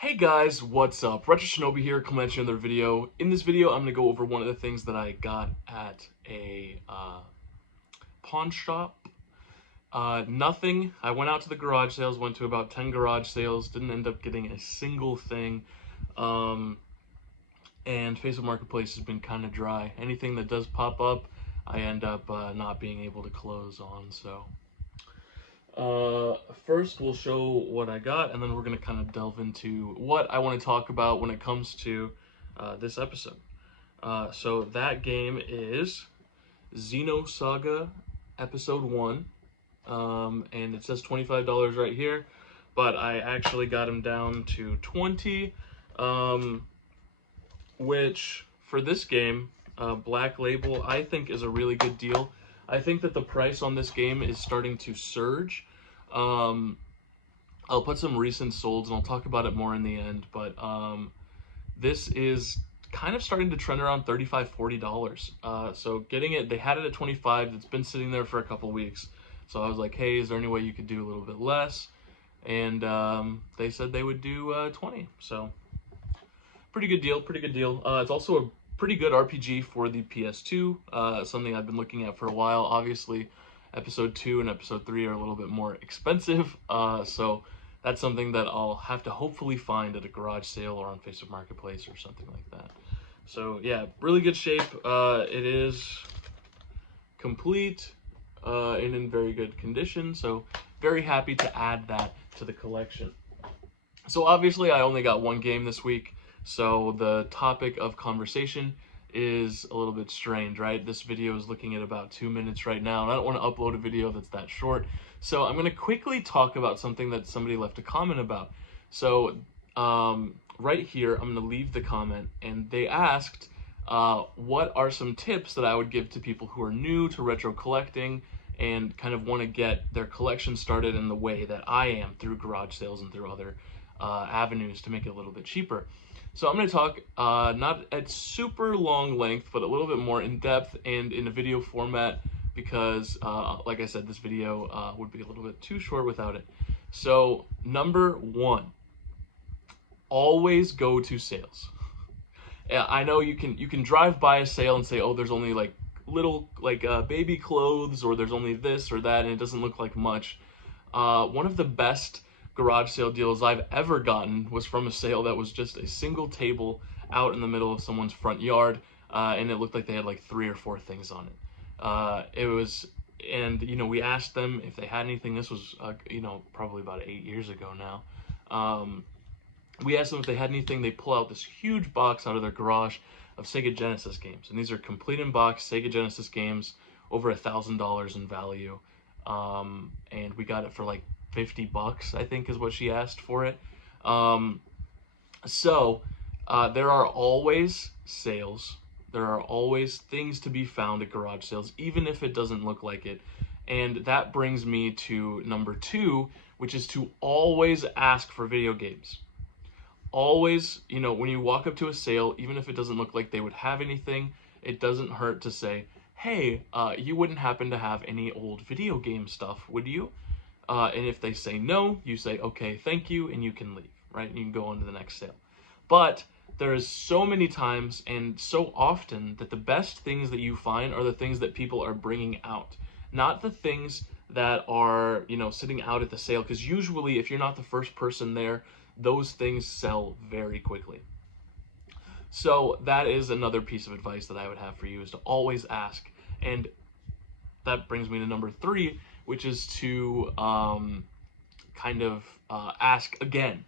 Hey guys, what's up? Retro Shinobi here, coming at you another video. In this video, I'm going to go over one of the things that I got at a pawn shop. Nothing. I went out to the garage sales, went to about 10 garage sales, didn't end up getting a single thing. And Facebook Marketplace has been kind of dry. Anything that does pop up, I end up not being able to close on, so... First we'll show what I got, and then we're going to kind of delve into what I want to talk about when it comes to this episode. So that game is Xenosaga Episode 1, and it says $25 right here, but I actually got him down to 20, which for this game, Black Label, I think is a really good deal. I think that the price on this game is starting to surge. I'll put some recent solds and I'll talk about it more in the end, but this is kind of starting to trend around $35, $40. So getting it, they had it at 25. It's been sitting there for a couple weeks. So I was like, hey, is there any way you could do a little bit less? And they said they would do 20. So pretty good deal, pretty good deal. It's also a pretty good RPG for the PS2, something I've been looking at for a while. Obviously, Episode 2 and Episode 3 are a little bit more expensive, so that's something that I'll have to hopefully find at a garage sale or on Facebook Marketplace or something like that. So yeah, really good shape. It is complete and in very good condition, so very happy to add that to the collection. So obviously I only got one game this week, so the topic of conversation is a little bit strange, right? This video is looking at about 2 minutes right now, and I don't want to upload a video that's that short. So I'm going to quickly talk about something that somebody left a comment about. So right here, I'm going to leave the comment, and they asked, what are some tips that I would give to people who are new to retro collecting and kind of want to get their collection started in the way that I am, through garage sales and through other avenues to make it a little bit cheaper. So I'm going to talk not at super long length, but a little bit more in depth and in a video format because, like I said, this video would be a little bit too short without it. So number one, always go to sales. Yeah, I know you can drive by a sale and say, oh, there's only like little baby clothes, or there's only this or that, and it doesn't look like much. One of the best garage sale deals I've ever gotten was from a sale that was just a single table out in the middle of someone's front yard, and it looked like they had like 3 or 4 things on it. And you know, we asked them if they had anything. This was you know, probably about 8 years ago now. We asked them if they had anything. They pull out this huge box out of their garage of Sega Genesis games, and these are complete in box Sega Genesis games, over $1,000 in value, and we got it for like $50, I think is what she asked for it. So there are always sales. There are always things to be found at garage sales, even if it doesn't look like it. And that brings me to number 2, which is to always ask for video games. Always, you know, when you walk up to a sale, even if it doesn't look like they would have anything, it doesn't hurt to say, hey, you wouldn't happen to have any old video game stuff, would you? And if they say no, you say, okay, thank you, and you can leave, right? And you can go on to the next sale. But there is so many times and so often that the best things that you find are the things that people are bringing out, not the things that are, you know, sitting out at the sale, because usually if you're not the first person there, those things sell very quickly. So that is another piece of advice that I would have for you, is to always ask. And that brings me to number 3, which is to kind of ask again.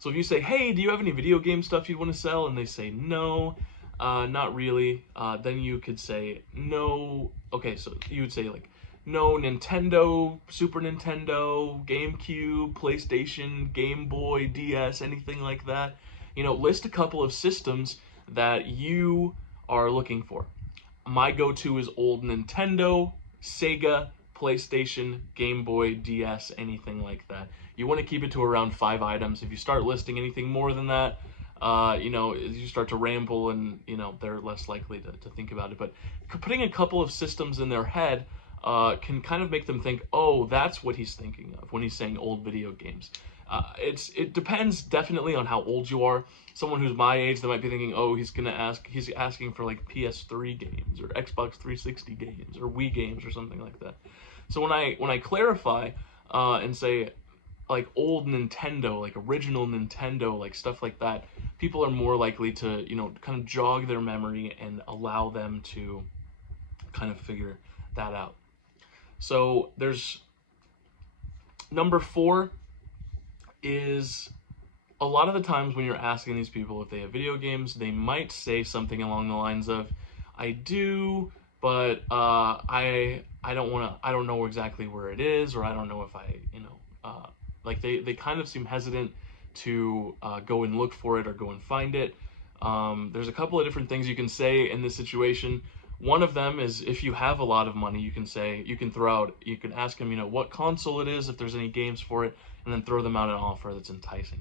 So if you say, hey, do you have any video game stuff you want to sell? And they say, no, not really. Then you could say, no. Okay, so you would say like, no, Nintendo, Super Nintendo, GameCube, PlayStation, Game Boy, DS, anything like that. You know, list a couple of systems that you are looking for. My go-to is old Nintendo, Sega, PlayStation, Game Boy, DS, anything like that. You want to keep it to around 5 items. If you start listing anything more than that, you know, you start to ramble, and, you know, they're less likely to think about it. But putting a couple of systems in their head can kind of make them think, oh, that's what he's thinking of when he's saying old video games. It depends definitely on how old you are. Someone who's my age, they might be thinking, oh, he's asking for like PS3 games or Xbox 360 games or Wii games or something like that. So when I clarify and say like old Nintendo, like original Nintendo, like stuff like that, people are more likely to, kind of jog their memory and allow them to kind of figure that out. So there's number 4 is a lot of the times when you're asking these people if they have video games, they might say something along the lines of, I do, but I don't know exactly where it is, or I don't know if like they kind of seem hesitant to go and look for it or go and find it. There's a couple of different things you can say in this situation. One of them is, if you have a lot of money, you can ask them, what console it is, if there's any games for it, and then throw them out an offer that's enticing.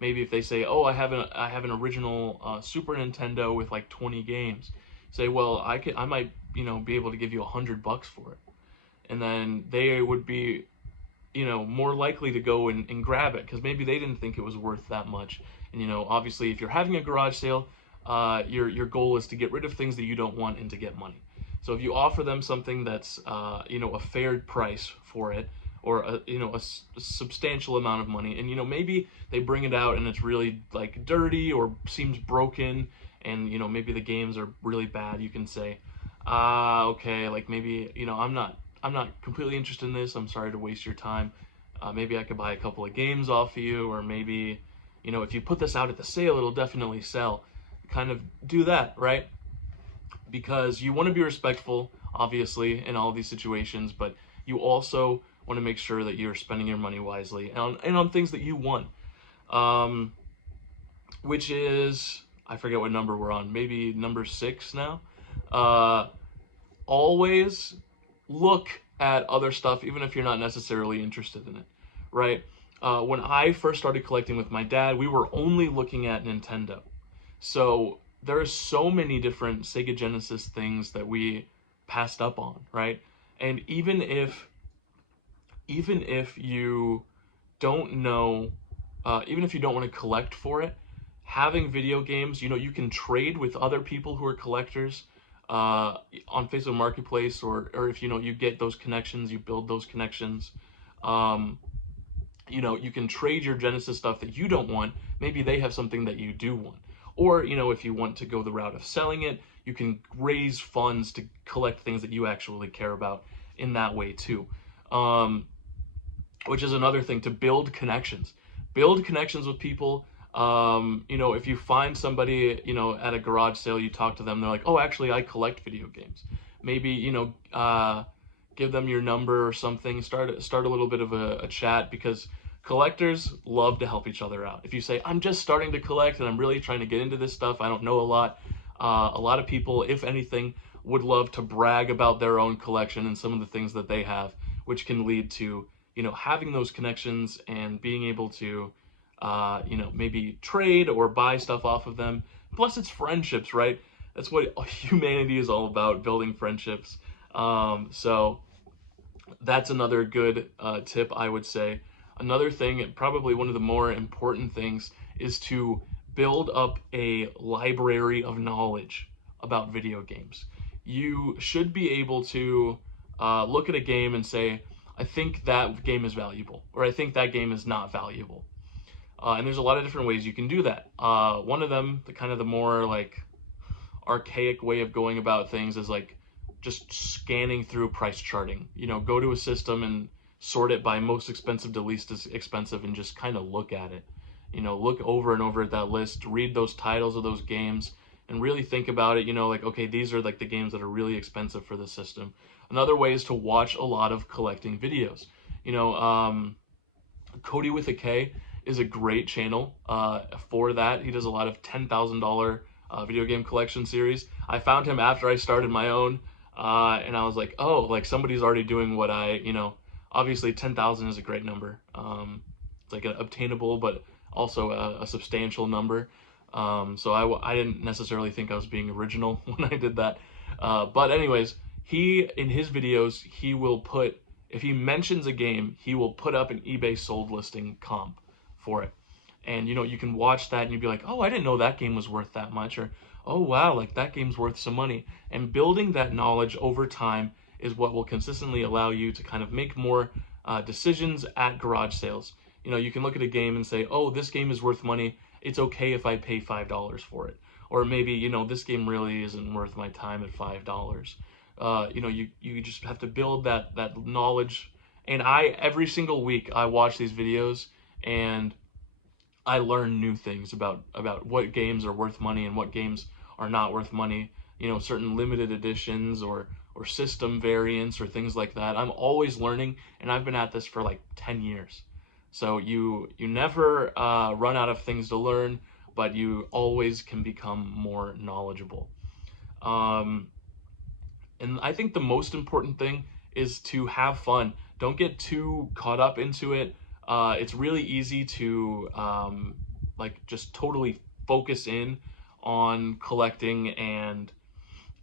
Maybe if they say, oh, I have an original Super Nintendo with like 20 games, say, well, I might be able to give you $100 for it, and then they would be more likely to go and grab it, because maybe they didn't think it was worth that much. And obviously, if you're having a garage sale, your goal is to get rid of things that you don't want and to get money. So if you offer them something that's a fair price for it, or a substantial amount of money, and maybe they bring it out and it's really like dirty or seems broken, and maybe the games are really bad, you can say, okay, like maybe I'm not completely interested in this. I'm sorry to waste your time. Maybe I could buy a couple of games off of you, or maybe if you put this out at the sale, it'll definitely sell. Kind of do that, right? Because you want to be respectful, obviously, in all of these situations, but you also want to make sure that you're spending your money wisely and on things that you want. Which is, I forget what number we're on, maybe number 6 now. Always look at other stuff, even if you're not necessarily interested in it, right? When I first started collecting with my dad, we were only looking at Nintendo. So there are so many different Sega Genesis things that we passed up on, right? And even if you don't know, even if you don't want to collect for it, having video games, you can trade with other people who are collectors on Facebook Marketplace, or if you get those connections, you build those connections. You can trade your Genesis stuff that you don't want. Maybe they have something that you do want. Or, if you want to go the route of selling it, you can raise funds to collect things that you actually care about in that way too. Which is another thing, to build connections. Build connections with people. If you find somebody, at a garage sale, you talk to them, they're like, oh, actually, I collect video games. Maybe, give them your number or something, start a little bit of a chat, because collectors love to help each other out. If you say, I'm just starting to collect and I'm really trying to get into this stuff, I don't know a lot of people, if anything, would love to brag about their own collection and some of the things that they have, which can lead to, having those connections and being able to, maybe trade or buy stuff off of them. Plus, it's friendships, right? That's what humanity is all about, building friendships. So that's another good tip, I would say. Another thing, and probably one of the more important things, is to build up a library of knowledge about video games. You should be able to look at a game and say, I think that game is valuable, or I think that game is not valuable. And there's a lot of different ways you can do that. One of them, the more like archaic way of going about things, is like just scanning through price charting. Go to a system and sort it by most expensive to least expensive, and just kind of look at it. Look over and over at that list, read those titles of those games, and really think about it. Like, okay, these are like the games that are really expensive for the system. Another way is to watch a lot of collecting videos. Cody with a K is a great channel for that. He does a lot of $10,000 video game collection series. I found him after I started my own, and I was like, oh, like somebody's already doing what obviously 10,000 is a great number. It's like an obtainable, but also a substantial number. So I didn't necessarily think I was being original when I did that. But anyways, in his videos, he will put, if he mentions a game, he will put up an eBay sold listing comp for it. And you can watch that and you'd be like, oh, I didn't know that game was worth that much, or oh wow, like that game's worth some money. And building that knowledge over time is what will consistently allow you to kind of make more decisions at garage sales. You can look at a game and say, oh, this game is worth money. It's okay if I pay $5 for it. Or maybe, this game really isn't worth my time at $5. You just have to build that knowledge. And every single week I watch these videos and I learn new things about what games are worth money and what games are not worth money. Certain limited editions or system variants or things like that. I'm always learning, and I've been at this for like 10 years. So you never run out of things to learn, but you always can become more knowledgeable. And I think the most important thing is to have fun. Don't get too caught up into it. It's really easy to just totally focus in on collecting and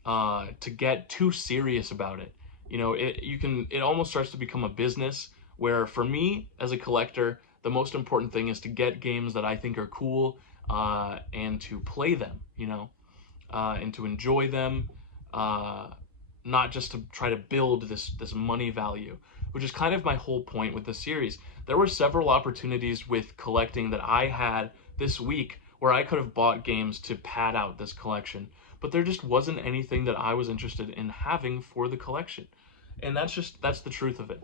to get too serious about it. It almost starts to become a business, where for me as a collector, the most important thing is to get games that I think are cool and to play them, and to enjoy them, not just to try to build this money value, which is kind of my whole point with the series. There were several opportunities with collecting that I had this week where I could have bought games to pad out this collection, but there just wasn't anything that I was interested in having for the collection. And that's the truth of it.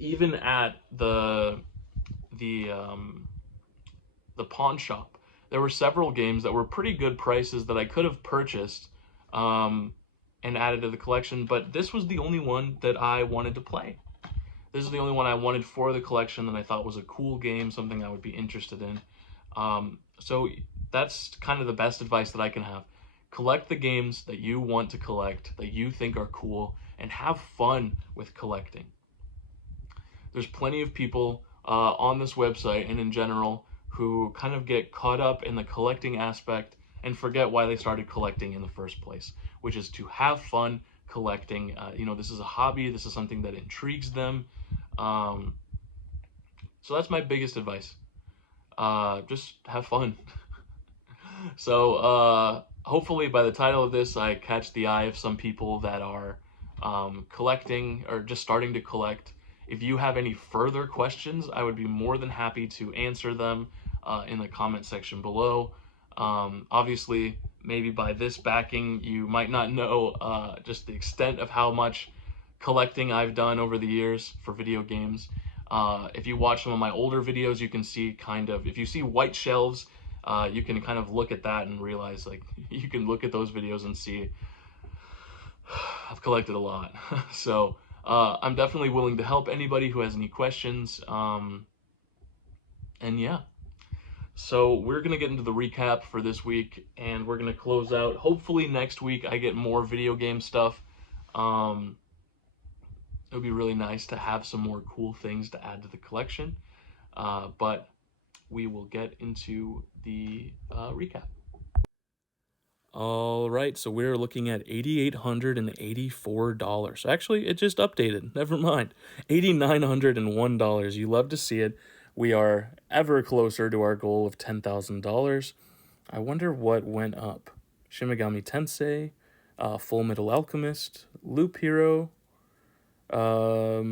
Even at the pawn shop, there were several games that were pretty good prices that I could have purchased and added to the collection, but this was the only one that I wanted to play. This is the only one I wanted for the collection that I thought was a cool game, something I would be interested in. So that's kind of the best advice that I can have. Collect the games that you want to collect, that you think are cool, and have fun with collecting. There's plenty of people on this website and in general who kind of get caught up in the collecting aspect and forget why they started collecting in the first place, which is to have fun collecting. This is a hobby. This is something that intrigues them. So that's my biggest advice. Just have fun. So hopefully by the title of this, I catch the eye of some people that are collecting or just starting to collect. If you have any further questions, I would be more than happy to answer them in the comment section below. Obviously, maybe by this backing, you might not know just the extent of how much collecting I've done over the years for video games. If you watch some of my older videos, you can see if you see white shelves, you can kind of look at that and realize, you can look at those videos and see I've collected a lot. So I'm definitely willing to help anybody who has any questions. And yeah. So we're going to get into the recap for this week, and we're going to close out. Hopefully next week I get more video game stuff. It would be really nice to have some more cool things to add to the collection. But we will get into the recap. All right, so we're looking at $8,884. Actually, it just updated. Never mind. $8,901. You love to see it. We are ever closer to our goal of $10,000. I wonder what went up. Shin Megami Tensei, Full Metal Alchemist, Loop Hero. A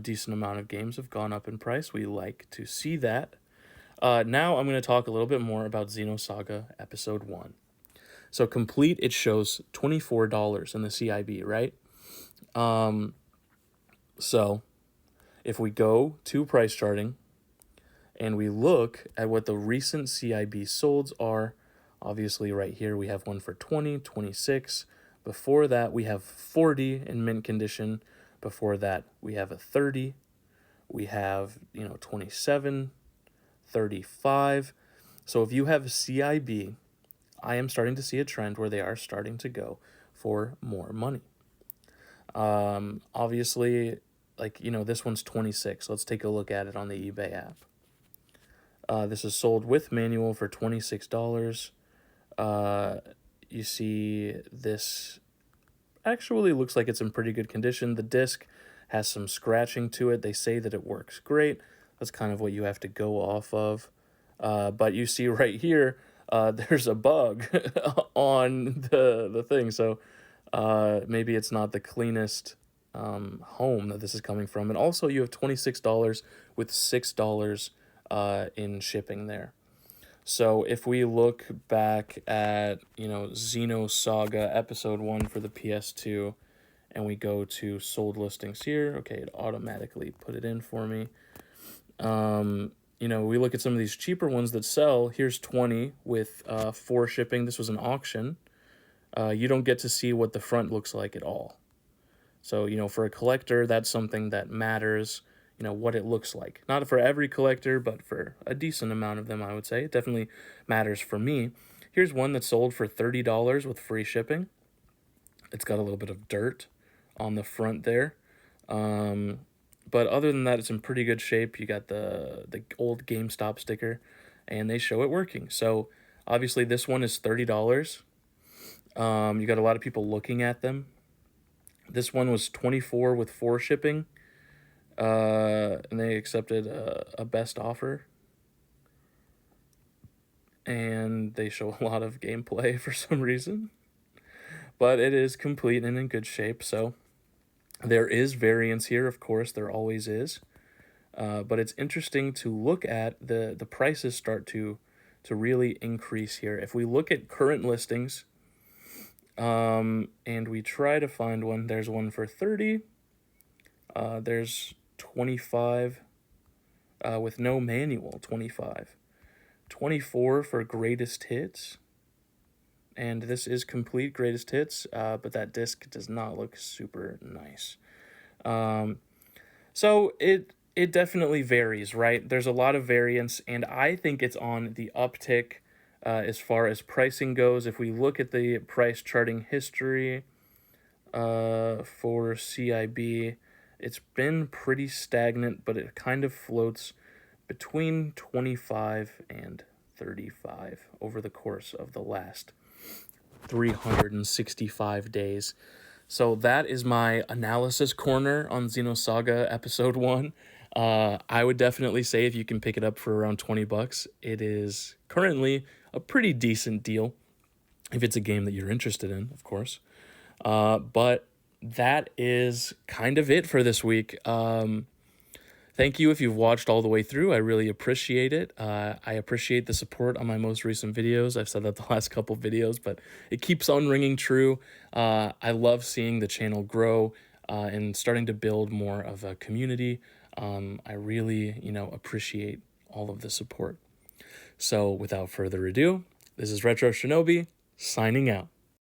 decent amount of games have gone up in price. We like to see that. Now I'm going to talk a little bit more about Xenosaga Episode 1. So complete, it shows $24 in the CIB, right? So if we go to price charting and we look at what the recent CIB solds are, obviously right here we have one for 20, 26. Before that we have 40 in mint condition. Before that we have a 30. We have, 27, 35. So if you have CIB, I am starting to see a trend where they are starting to go for more money. Obviously, this one's 26. Let's take a look at it on the eBay app. This is sold with manual for $26. you see this actually looks like it's in pretty good condition. The disc has some scratching to it. They say that it works great. That's kind of what you have to go off of. But you see right here, there's a bug on the thing. So maybe it's not the cleanest home that this is coming from. And also you have $26 with $6 in shipping there. So if we look back at, Xenosaga Episode 1 for the PS2, and we go to sold listings here, okay, it automatically put it in for me. We look at some of these cheaper ones that sell. Here's 20 with 4 shipping. This was an auction. You don't get to see what the front looks like at all. So, for a collector, that's something that matters, what it looks like. Not for every collector, but for a decent amount of them, I would say. It definitely matters for me. Here's one that sold for $30 with free shipping. It's got a little bit of dirt on the front there. But other than that, it's in pretty good shape. You got the old GameStop sticker, and they show it working. So obviously this one is $30. You got a lot of people looking at them. This one was $24 with 4 shipping, and they accepted a best offer. And they show a lot of gameplay for some reason. But it is complete and in good shape, so there is variance here, of course, there always is. But it's interesting to look at the prices start to really increase here. If we look at current listings, and we try to find one, there's one for 30. There's 25 with no manual, 25. 24 for greatest hits. And this is complete greatest hits, but that disc does not look super nice. So it definitely varies, right? There's a lot of variance, and I think it's on the uptick as far as pricing goes. If we look at the price charting history for CIB, it's been pretty stagnant, but it kind of floats between 25 and 35 over the course of the last 365 days. So that is my analysis corner on Xenosaga Episode 1. I would definitely say if you can pick it up for around $20, it is currently a pretty decent deal. If it's a game that you're interested in, of course. But that is kind of it for this week. Thank you if you've watched all the way through. I really appreciate it. I appreciate the support on my most recent videos. I've said that the last couple videos, but it keeps on ringing true. I love seeing the channel grow and starting to build more of a community. I really, appreciate all of the support. So without further ado, this is Retro Shinobi signing out.